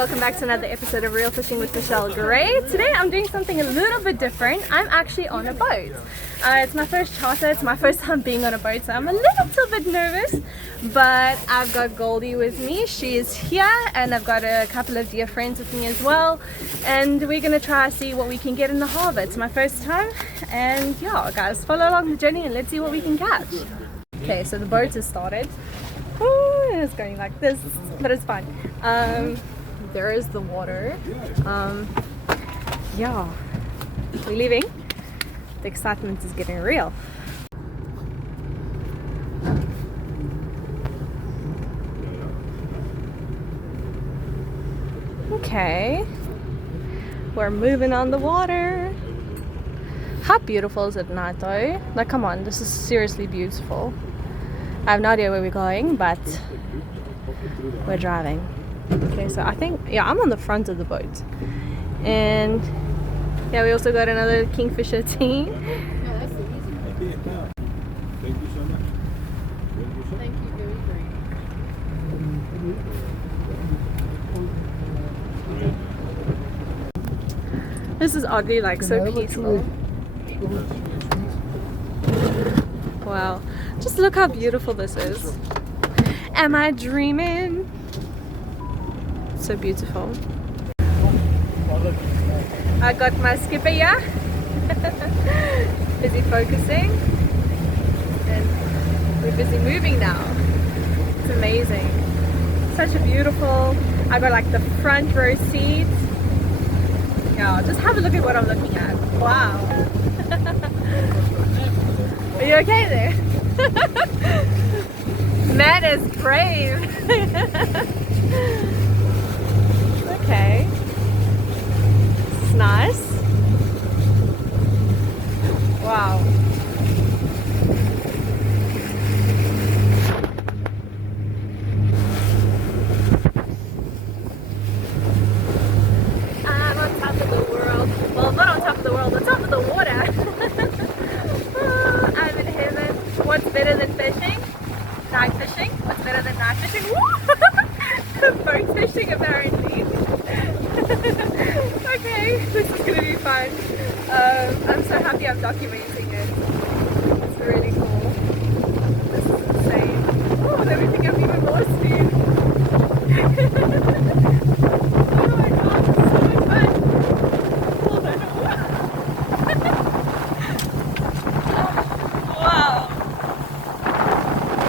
welcome back to another episode of Real Fishing with Michelle Gray. Today I'm doing something a little bit different. I'm actually on a boat. It's my first charter, it's my first time being on a boat, so I'm a little bit nervous, but I've got Goldie with me. She is here, and I've got a couple of dear friends with me as well, and we're gonna try to see what we can get in the harbour. It's my first time, and yeah guys, follow along the journey and let's see what we can catch. Okay, so the boat has started. Ooh, it's going like this, but it's fine. There is the water. Yeah, we're leaving. The excitement is getting real. Okay, we're moving on the water. How beautiful is it at night though? Like, come on, this is seriously beautiful. I have no idea where we're going, but we're driving. Okay, so I think, yeah, I'm on the front of the boat. And yeah, we also got another Kingfisher team. Yeah, that's the easy one. Thank you so much. Thank you very, very. This is oddly like so peaceful. Wow, just look how beautiful this is. Am I dreaming? So beautiful. I got my skipper here. Busy focusing. And we're busy moving now. It's amazing. Such a beautiful, I got like the front row seat. Yeah, just have a look at what I'm looking at. Wow. Are you okay there? Man is brave. Okay. It's nice. Wow. I'm on top of the world. Well, not on top of the world, on top of the water. I'm in heaven. What's better than fishing? Night fishing. What's better than night fishing? Boat fishing, apparently. Okay, this is gonna be fun. I'm so happy I'm documenting it. It's really cool. This is insane. Oh, let me pick up even more speed. Oh my god, this is so fun. Hold on. Wow.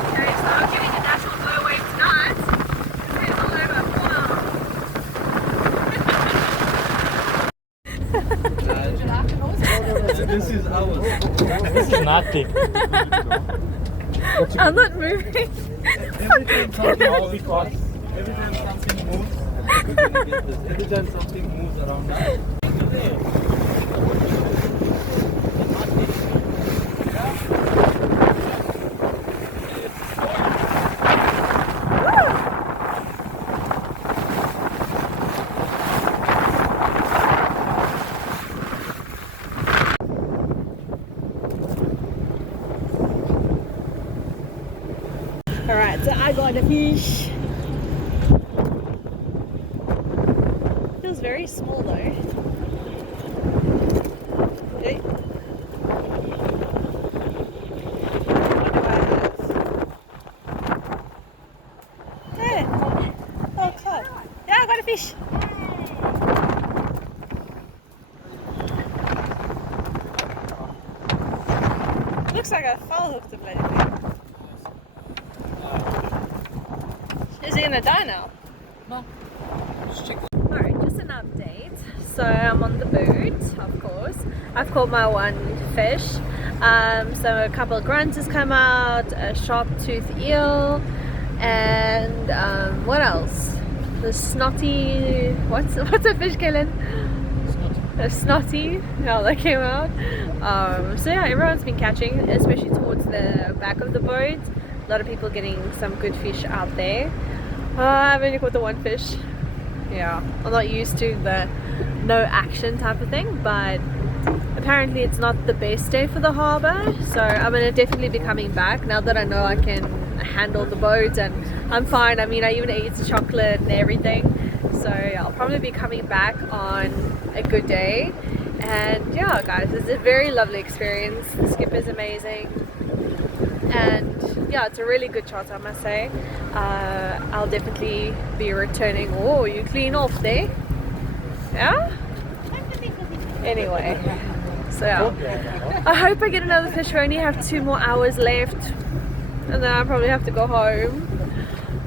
Okay, so I'm getting a natural glow wave tonight. It's all over. Wow. This is ours. This is nothing. I'm not moving. Every time something moves, we're gonna get this. Every time something moves around us. Alright, so I got a fish. Feels very small though. Hey. What do I have? Hey. Oh, caught. Yeah, I got a fish. Looks like I foul hooked the bloody thing. Is he gonna die now? No. Alright, just an update. So I'm on the boat, of course. I've caught my one fish. So a couple of grunts has come out, a sharp tooth eel, and what else? The snotty, what's a fish, Kellen? A snotty, yeah, that came out. So yeah, everyone's been catching, especially towards the back of the boat. A lot of people getting some good fish out there. I've only caught the one fish. Yeah, I'm not used to the no action type of thing, but apparently it's not the best day for the harbour, so I'm gonna definitely be coming back now that I know I can handle the boat and I'm fine. I mean, I even ate chocolate and everything, So yeah, I'll probably be coming back on a good day. And yeah, guys, it's a very lovely experience. The skip is amazing, and yeah, it's a really good charter, I must say. I'll definitely be returning. Oh, you clean off there? Yeah? Anyway, so yeah, I hope I get another fish. We only have 2 more hours left, and then I'll probably have to go home.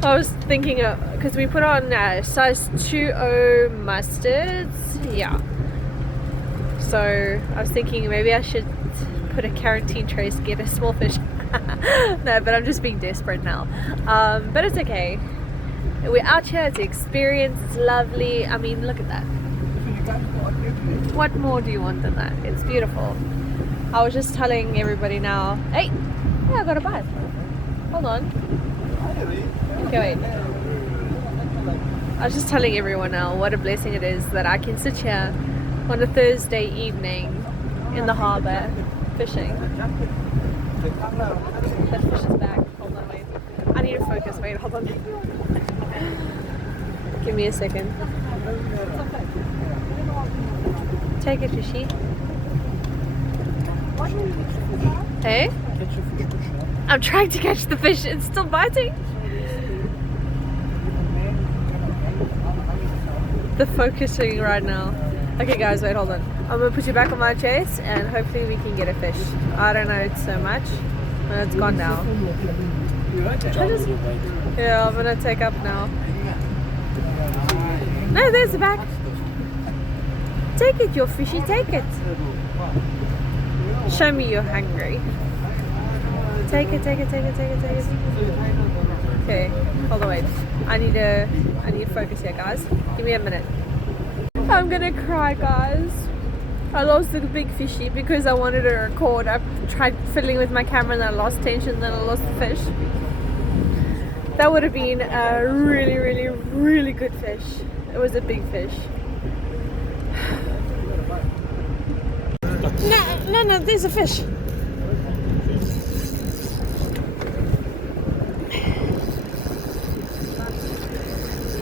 I was thinking, because we put on size 2O mustards, yeah. So I was thinking maybe I should put a quarantine trace to get a small fish. No, but I'm just being desperate now. But it's okay. We're out here, it's an experience, it's lovely. I mean, look at that. What more do you want than that? It's beautiful. I was just telling everybody now. Hey, yeah, I got a bite. Hold on. Okay, wait. I was just telling everyone now what a blessing it is that I can sit here on a Thursday evening in the harbour fishing. That fish is back. Hold on, wait. I need to focus. Wait, hold on. Give me a second. Take it, fishy. Hey? I'm trying to catch the fish. It's still biting. The focusing right now. Okay, guys, wait, hold on. I'm gonna put you back on my chest, and hopefully we can get a fish. I don't know, it's so much, and it's gone now. Yeah, I'm gonna take up now. No, there's the back. Take it, your fishy, take it. Show me you're hungry. Take it, take it, take it, take it, take it. Okay, hold on, wait. I need to focus here, guys. Give me a minute. I'm gonna cry, guys. I lost the big fishy because I wanted to record. I tried fiddling with my camera and then I lost tension, then I lost the fish. That would have been a really, really, really good fish. It was a big fish. No, there's a fish.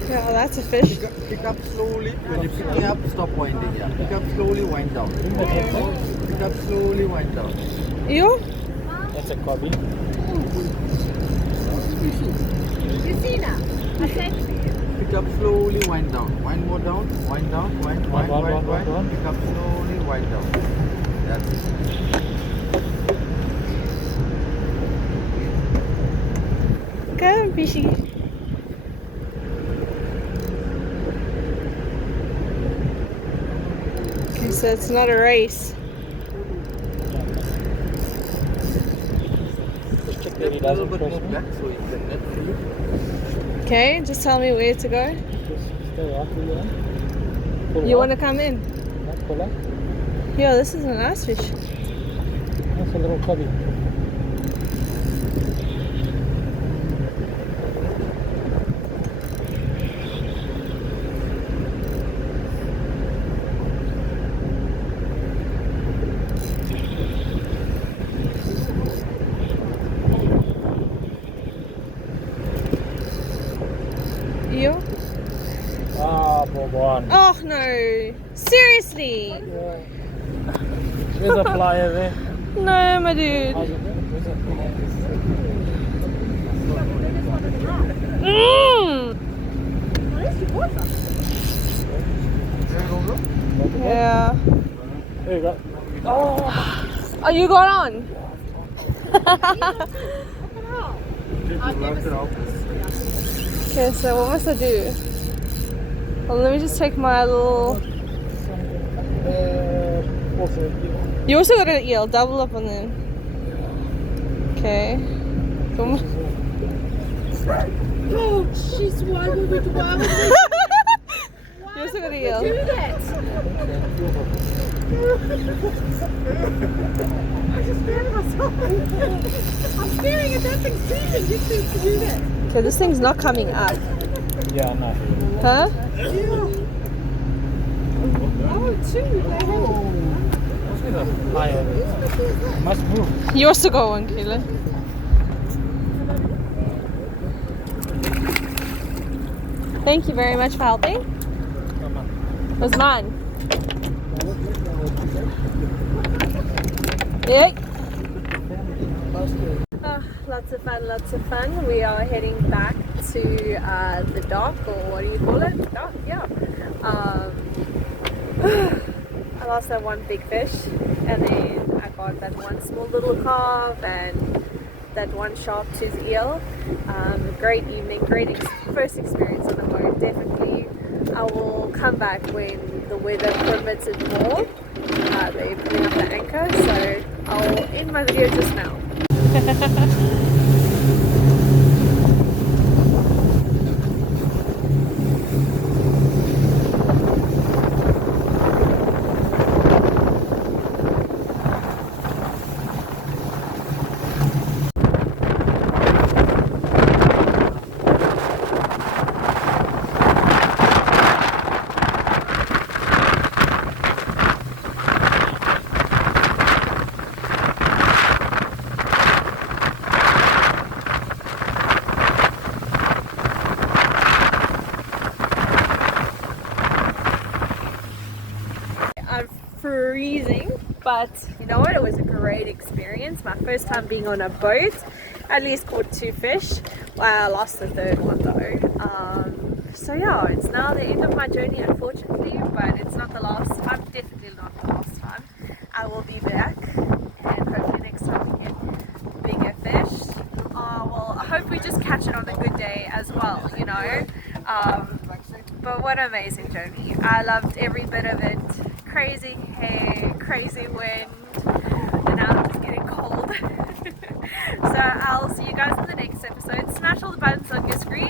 Yeah, that's a fish. Pick up slowly. When you pick it up, stop winding. Yeah. Pick up slowly, wind down. Pick up slowly, wind down. You? That's a cobby. You see now? I said to you. Pick up slowly, wind down. Wind more down. Wind down. Wind. Pick up slowly, wind down. That's it. Come on, fishy. Okay, so it's not a race. Just check that he A little doesn't bit cross more me. back so you can net free. Okay, just tell me where to go. Just stay out with him. Pull You up. want to come in? Not pull up. Yeah, this is a nice fish. That's a little cobby. You? Ah, Boban. Oh no! Seriously? There's a flyer there. No, my dude. How's it going? There's a Yeah. There you go. Oh, you got on? Okay, so what must I do? Well, let me just take my little... Also, You also got an eel, double up on them. Okay. Come on. Oh, jeez, why would we You also got an eel. do that? I just scared myself. I'm staring at that thing seething. You choose to do that. Okay, this thing's not coming up. yeah, no. Huh? Oh, two. There's a flyer there. Must move. You also got one, Keelan. Thank you very much for helping. was mine. Yeah. Oh, lots of fun, lots of fun. We are heading back to the dock, or what do you call it? Dock, yeah. I lost that one big fish, and then I got that one small little carp and that one sharp tooth eel. Great evening, great first experience on the boat, definitely. I will come back when the weather permits it more. They're putting up the anchor, so I'll end my video just now. I'm freezing, but you know what, it was a great experience. My first time being on a boat. At least caught 2 fish. Well, I lost the 3rd one though. So yeah, it's now the end of my journey, unfortunately, but it's not the last time, definitely not the last time. I will be back, and hopefully next time we get bigger fish. Well, I hope we just catch it on a good day as well, you know. But what an amazing journey. I loved every bit of it. Crazy hair, crazy wind, and now I'm just getting cold. So I'll see you guys in the next episode. Smash all the buttons on your screen